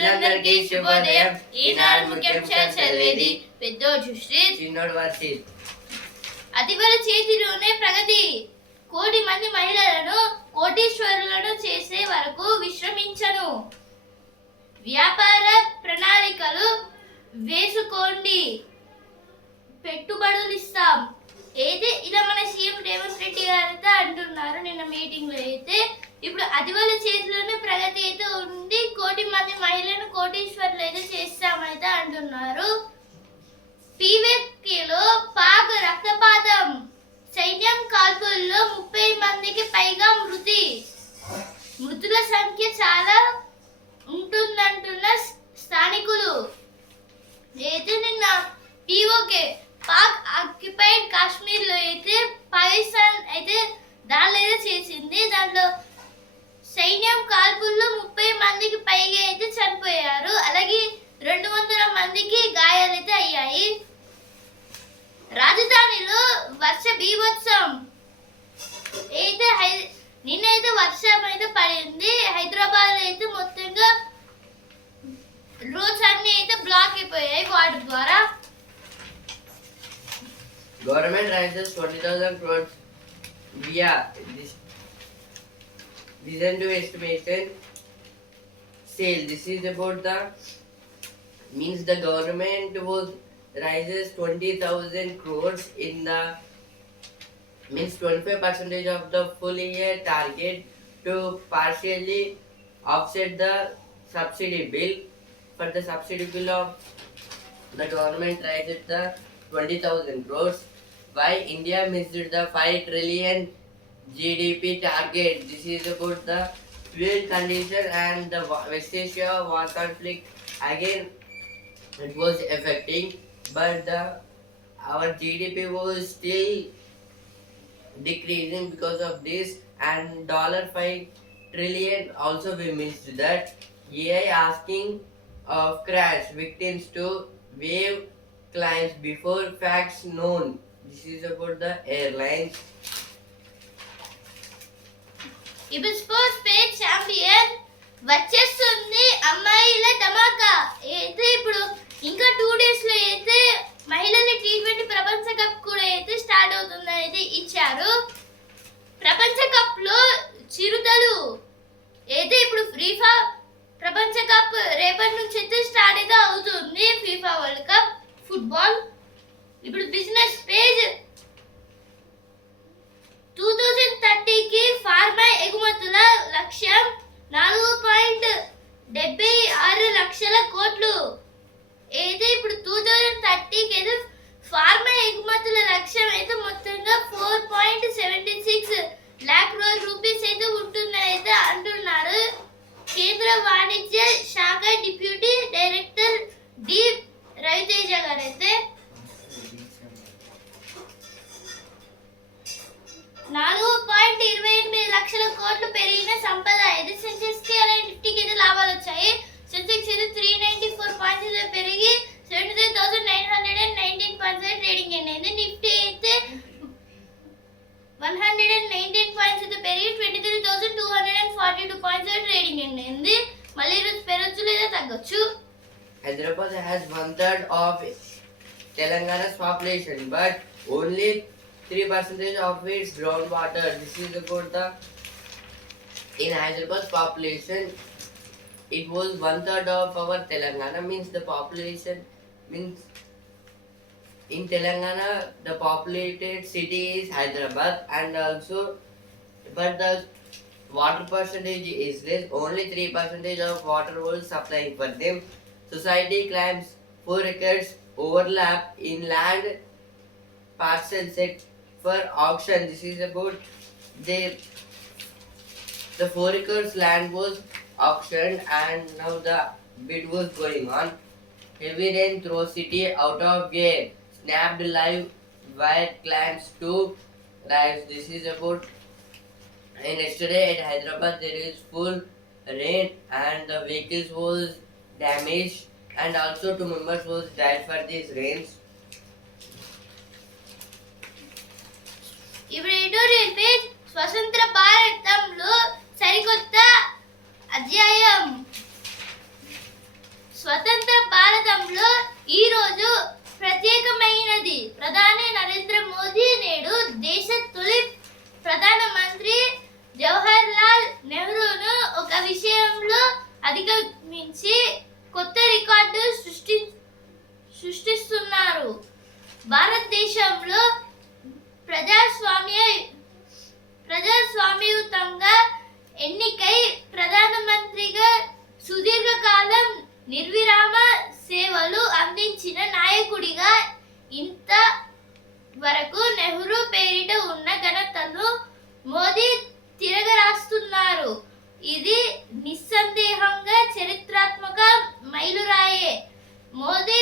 మిత్రులందరికీ శుభోదయం. ఈనాడు ముఖ్యాంశాలు చదివేది పెద్దోజు శ్రీ చిన్నోడు వర్షిత్. అతివల చేతిలోనే ప్రగతి. కోటి మంది మహిళలను కోటీశ్వరులను చేసే వరకు విశ్రమించను. వ్యాపార ప్రణాళికలు వేసుకోండి, పెట్టుబడులు ఇస్తాం. అయితే ఇలా మన సీఎం రేవంత్ రెడ్డి గారైతే అంటున్నారు నిన్న మీటింగ్ లో. అయితే ఇప్పుడు అతివల చేతిలోనే ప్రగతి అయితే ఉంది, కోటి మంది మహిళలను కోటీశ్వరులు అయితే చేస్తామైతే అంటున్నారు. పీవీకేలో పాక్ రక్తపాతం, సైన్యం కాల్పుల్లో 30 మందికి పైగా మృతి. మృతుల సంఖ్య చాలా ఉంటుందంటున్న స్థానికులు. అయితే నిన్న పీఓకే పాక్ ఆక్యుపైడ్ కాశ్మీర్ లో అయితే పాకిస్తాన్ అయితే దాడులు అయితే చేసింది. దాంట్లో సైన్యం కాల్పుల్లో 30 మందికి పైగా అయితే చనిపోయారు. అలాగే 200 మందికి గాయాలైతే అయ్యాయి. రాజధానిలో వర్ష బీభత్సం. అయితే నిన్నైతే వర్షం అయితే పడింది. హైదరాబాద్ అయితే మొత్తంగా రోడ్స్ అన్ని అయితే బ్లాక్ అయిపోయాయి వాటర్ ద్వారా. Government raises 20,000 crores via Vision to estimation sale. This is about the means the government was raises 20,000 crores in the means 25% of the full year target to partially offset the subsidy bill. For the subsidy bill of the government raises the 20,000 crores. Why India missed the 5 trillion GDP target? This is about the fuel condition and the West Asia war conflict. Again, it was affecting, but our GDP was still decreasing because of this. And $5 trillion also we missed that. AI asking of crash victims to waive claims before facts known. This is about the airlines. ఇప్పుడు sports page champion వచ్చేస్తుంది అమ్మాయిల ధమాకా. అయితే ఇప్పుడు ఇంకా 2 days లో అయితే మహిళల T20 ప్రపంచ కప్ కూడా అయితే స్టార్ట్ అవుతుందని అయితే ఇచ్చారు. ప్రపంచ కప్ లో చిరుతలు అయితే ఇప్పుడు ఫీఫా ప్రపంచ కప్ రేపటి నుంచి అయితే స్టార్ట్ అయితే అవుతుంది. FIFA world cup football. ఇప్పుడు బిజినెస్ పేజ్ 2030కి ఫార్మా ఎగుమతుల లక్ష్యం 4.76 లక్షల కోట్లు. అయితే ఇప్పుడు 2030కి అయితే ఫార్మా ఎగుమతుల లక్ష్యం అయితే మొత్తంగా 4.76 lakh crore రూపీస్ అయితే ఉంటుందని అయితే అంటున్నారు. కేంద్ర వాణిజ్య శాఖ డిప్యూటీ డైరెక్టర్ డి రవితేజ గారు అయితే 4.28 లక్షల కోట్లు పెరిగిన సంపద. అయితే సెన్సెక్స్ కి అలాగే నిఫ్టీకి అయితే లాభాలు వచ్చాయి. సెన్సెక్స్ అయితే 394 పాయింట్స్ పెరిగి 73,919 పాయింట్స్ ట్రేడింగ్ అయింది. నిఫ్టీ అయితే 119 పాయింట్స్ అయితే పెరిగి 23,242 పాయింట్స్ ట్రేడింగ్ అయింది. మళ్ళీ ఈరోజు పెరగచ్చు లేదా తగ్గొచ్చు. Hyderabad has 1/3 of Telangana's population, but only 3% of its groundwater. This is about the in Hyderabad's population. It was 1/3 of our Telangana. Means the population means in Telangana the populated city is Hyderabad, and also but the water percentage is less. Only 3% of water was supplying for them. Society claims 4 acres overlap in land parcel set for auction. This is about the 4 acres land was auctioned, and now the bid was going on. Heavy rain throws city out of gear. Snapped live wire climbs to rise. This is about and yesterday at Hyderabad there is full rain and the vehicles was damaged, and also 2 members was died for these rains. ఇప్పుడు editorial page స్వతంత్ర భారతంలో సరికొత్త అధ్యాయం. విషయంలో ఈ రోజు ప్రత్యేకమైనది. ప్రధాని నరేంద్ర మోదీ నేడు దేశ తొలి ప్రధానమంత్రి జవహర్ లాల్ నెహ్రూను ఒక విషయంలో అధిగమించి కొత్త రికార్డు సృష్టిస్తున్నారు. భారతదేశంలో ప్రజాస్వామ్యయుతంగా ఎన్నికై ప్రధానమంత్రిగా సుదీర్ఘకాలం నిర్విరామ సేవలు అందించిన నాయకుడిగా ఇంత వరకు నెహ్రూ పేరిట ఉన్న ఘనతను మోదీ తిరగరాస్తున్నారు. ఇది నిస్సందేహంగా చరిత్రాత్మక మైలురాయే. మోదీ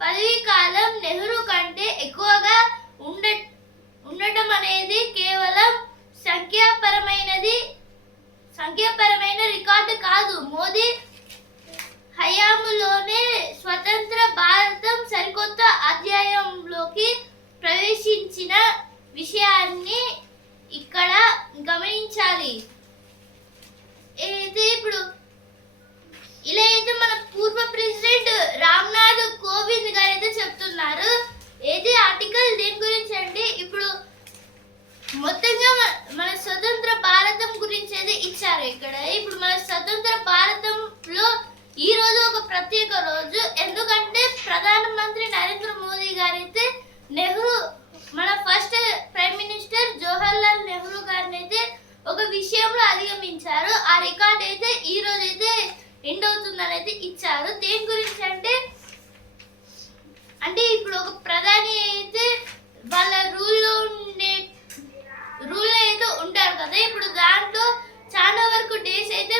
పదవీ కాలం నెహ్రూ కంటే ఎక్కువగా ఉండటం అనేది కేవలం సంఖ్యాపరమైన రికార్డు కాదు. మోదీ హయాంలోనే స్వతంత్ర భారతం సరికొత్త అధ్యాయంలోకి ప్రవేశించిన విషయాన్ని ఇక్కడ గమనించాలి. ఇప్పుడు ఇలా అయితే మన పూర్వ ప్రెసిడెంట్ రామ్నాథ్ కోవింద్ గారు అయితే చెప్తున్నారు. ఏది ఆర్టికల్ దేని గురించి అంటే ఇప్పుడు మొత్తంగా మన స్వతంత్ర భారతం గురించి అయితే ఇచ్చారు ఇక్కడ. ఇప్పుడు మన స్వతంత్ర భారతంలో ఈ రోజు ఒక ప్రత్యేక రోజు. ఎందుకంటే ప్రధానమంత్రి నరేంద్ర మోదీ గారైతే నెహ్రూ మన first prime minister Jawahar Lal Nehru గారిని అయితే ఒక విషయంలో అధిగమించారు. ఆ రికార్డ్ అయితే ఈ రోజు అయితే ఎండ్ అవుతుందని అయితే ఇచ్చారు. దేని గురించి అంటే ఇప్పుడు ఒక ప్రధాని అయితే వాళ్ళ రూల్లో అయితే ఉంటారు కదా. ఇప్పుడు దాంట్లో చాలా వరకు డేస్ అయితే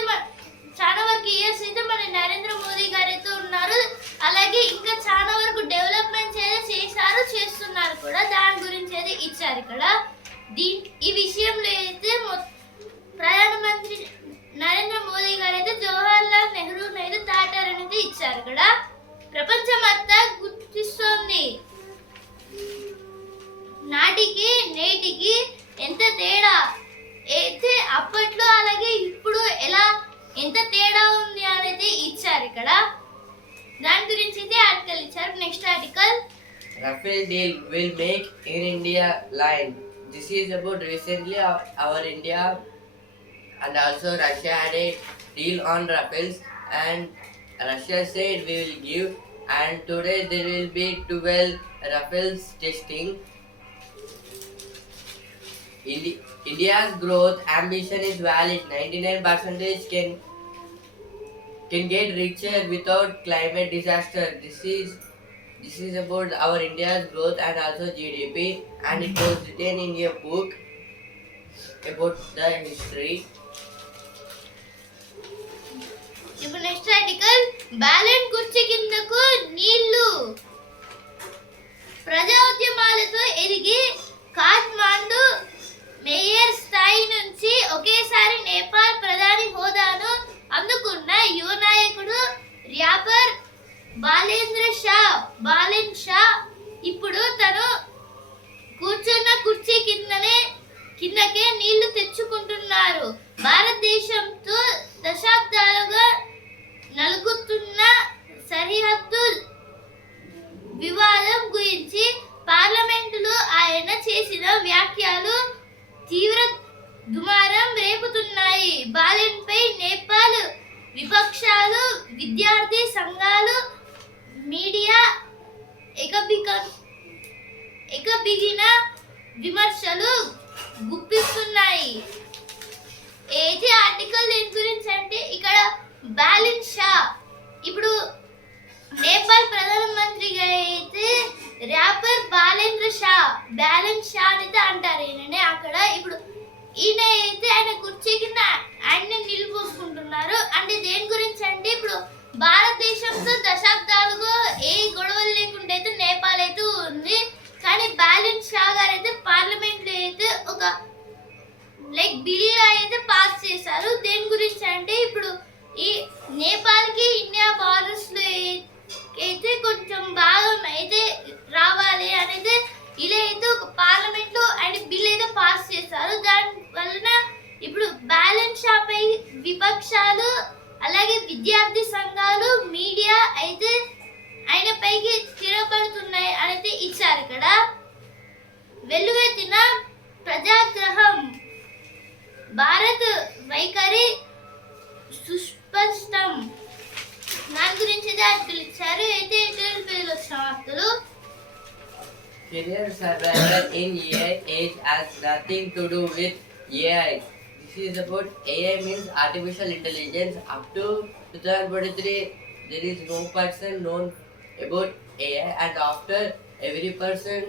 చాలా వరకు ఇయర్స్ అయితే మన నరేంద్ర మోదీ గారు అయితే ఉన్నారు. అలాగే ఇంకా చాలా వరకు డెవలప్మెంట్స్ అయితే చేస్తున్నారు కూడా. దాని గురించి అయితే ఇచ్చారు ఇక్కడ. ఈ విషయంలో అయితే ప్రధానమంత్రి నరేంద్ర మోదీ గారు అయితే జవహర్ లాల్ నెహ్రూ అయితే దాటారనేది ఇచ్చారు ఇక్కడ. ప్రపంచం అంతా గుర్తిస్తోంది. నాటికి నేటికి ఎంత తేడా అయితే అప్పట్లో అలాగే ఇప్పుడు ఎంత తేడా ఉంది అనేది ఇచ్చారు ఇక్కడ. దాని గురించి అయితే ఆర్టికల్ ఇచ్చారు. Next article, Rafale deal will make in India line. This is about recently our India and also Russia had a deal on Rafales, and Russia said we will give, and today there will be 12 Rafales testing. India's growth ambition is valid. 99% can get richer without climate disaster. This is about our India's growth and also GDP, and it was written in a book about the history. ఇప్పుడు next article, ballot కుర్చీ కిందకు నీళ్లు. ప్రజా ఉద్యమాలతో ఎదిగి Kathmandu mayor స్థాయి నుంచి ఒకేసారి నేపాల్ ప్రధాని హోదాను అందుకున్న యువ నాయకుడు ర్యాపర్ బాలెన్ షా ఇప్పుడు తను కూర్చున్న కుర్చీ కిందకే నీళ్లు తెచ్చుకుంటున్నారు. భారతదేశంతో దశాబ్దాలుగా నలుగుతున్న సరిహద్దు వివాదం గురించి పార్లమెంటులో ఆయన చేసిన వ్యాఖ్యలు తీవ్ర దుమారం రేపుతున్నాయి. బాలెన్ పై నేపాల్ విపక్షాలు, విద్యార్థి సంఘాలు, మీడియా ఎకబిగిన విమర్శలు గుప్పిస్తున్నాయి. ఏది ఆర్టికల్ దేని గురించి అంటే ఇక్కడ బాలెన్ షా ఇప్పుడు నేపాల్ ప్రధానమంత్రిగా అయితే ర్యాపర్ బాలెన్ షా అయితే అంటారు ఈయననే అక్కడ. ఇప్పుడు ఈయన అయితే ఆయన కుర్చీ కింద ఆయన నిలిపోసుకుంటున్నారు. అంటే దేని గురించి అంటే ఇప్పుడు భారతదేశంతో దశాబ్దాలుగా ఏ గొడవలు లేకుండా అయితే నేపాల్ అయితే ఉంది. కానీ బాలెన్ షా గారు అయితే పార్లమెంట్ లో అయితే ఒక బిల్ అయితే పాస్ చేశారు. దేని గురించి అంటే ఇప్పుడు ఈ నేపాల్ కి ఇండియా బార్డర్స్ లో అయితే కొంచెం భాగం అయితే రావాలి అనేది ఇలా అయితే ఒక పార్లమెంట్ లో ఆయన బిల్ అయితే పాస్ చేశారు. దాని వలన ఇప్పుడు బాలెన్ షా పై విపక్షాలు అలాగే విద్యార్థి సంఘాలు మీడియా అయితే ఆయన పైకి స్థిరపడుతున్నాయి అనేది ఇచ్చారు ఇక్కడ. వెల్లువెత్తిన ప్రజాగ్రహం, భారత్ వైఖరి సుస్పష్టం. దాని గురించి ఆర్టికల్ ఇచ్చారు. అయితే ఇంటర్వ్యూ పేర్లు వచ్చిన వార్తలు. Career survival in AI age has nothing to do with AI. This is about AI means artificial intelligence. Up to 2023, there is no person known about AI, and after every person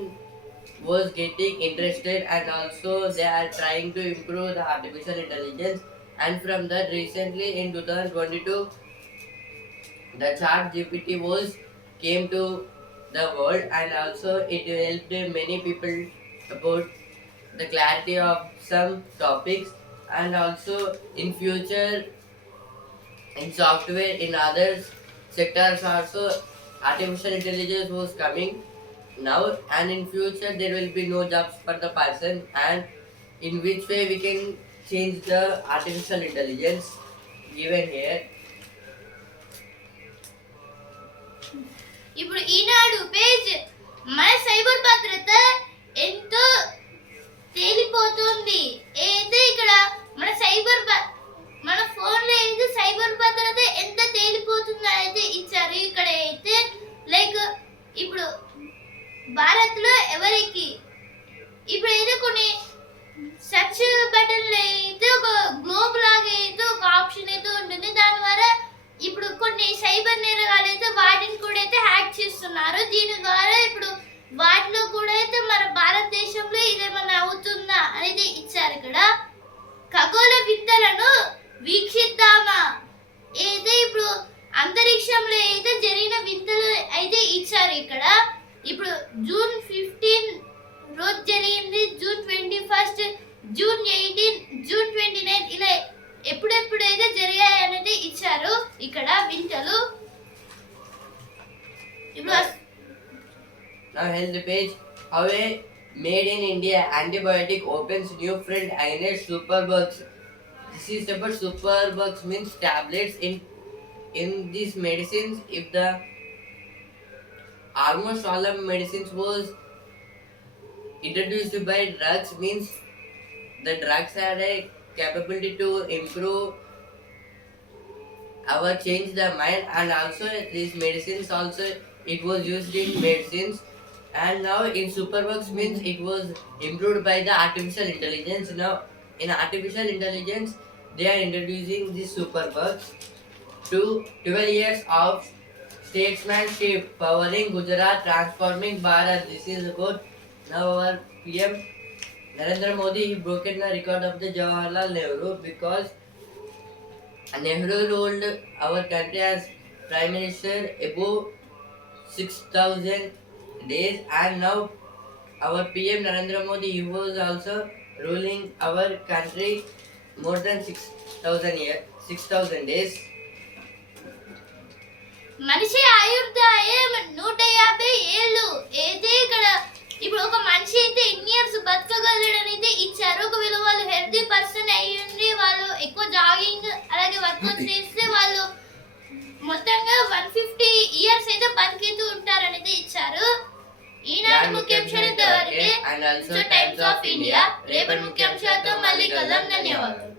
was getting interested, and also they are trying to improve the artificial intelligence. And from that, recently in 2022, the chat GPT was came to the world, and also it helped many people about the clarity of some topics, and also in future in software in other sectors also artificial intelligence was coming now, and in future there will be no jobs for the person. And in which way we can change the artificial intelligence given here. ఇప్పుడు ఈనాడు page, మన cyber భద్రత ఎంతో తేలిపోతుంది. అయితే ఇక్కడ మన phone లో అయితే సైబర్ భద్రత ఎంత తేలిపోతుందో అయితే ఇచ్చారు. ఇక్కడ అయితే లైక్ ఇప్పుడు భారత్ లో ఎవరికి ఇప్పుడు అయితే కొన్ని సెర్చ్ బటన్ అయితే ఒక గ్లోబ్ లాగా అయితే ఒక ఆప్షన్ అయితే ఉంటుంది. దాని ద్వారా ఇప్పుడు కొన్ని సైబర్ నేరగాళ్ళు అయితే వాటిని కూడా అయితే హ్యాక్ చేస్తున్నారు. దీని ద్వారా ఇప్పుడు వాటిలో కూడా అయితే మన భారతదేశంలో ఇదేమన్నా అవుతుందా అనేది ఇచ్చారు ఇక్కడ. ఖగోళ వింతలను వీక్షిద్దామా, అయితే ఇప్పుడు అంతరిక్షంలో అయితే జరిగిన వింతలు అయితే ఇచ్చారు ఇక్కడ. ఇప్పుడు జూన్ 15 రోజు జరిగింది, జూన్ 21, జూన్ 18, జూన్ 29 ఇలా ఎప్పుడెప్పుడైతే జరిగాయి అనేది ఇచ్చారు ఇక్కడ వింతలు. ఇప్పుడు Now here's the page. How a made in India antibiotic opens new front against superbugs. This is about superbugs means tablets in these medicines. If the almost all of medicines was introduced by drugs, means the drugs had a capability to improve our change the mind, and also these medicines also it was used in medicines. And now in superbugs means it was improved by the artificial intelligence. Now in artificial intelligence they are introducing these superbugs to 12 years of statesmanship powering Gujarat, transforming Bharat. This is about now our PM Narendra Modi. He broken the record of the Jawaharlal Nehru, because Nehru ruled our country as Prime Minister above 6,000 days, and now our PM Narendra Modi, he was also ruling our country more than 6,000 days. మనిషి ఆయుర్దాయం 150 ఏళ్ళు. అయితే ఇక్కడ ఇప్పుడు ఒక మనిషి అయితే ఎన్ని ఇయర్స్ బతకగలడని అయితే ఇచ్చారు. ఒకవేళ వాళ్ళు హెల్తీ పర్సన్ అయ్యింది, వాళ్ళు ఎక్కువ జాగింగ్ అలాగే వర్కౌట్ చేస్తే వాళ్ళు మొత్తంగా 150 ఇయర్స్ అయితే బతికేతూ ఉంటారని అయితే ఇచ్చారు. ఈనాటి ముఖ్యాంశాలు ఇంతవరకే. And also times of India రేపటి ముఖ్యాంశాలతో మళ్ళీ కలుద్దాం. ధన్యవాదాలు.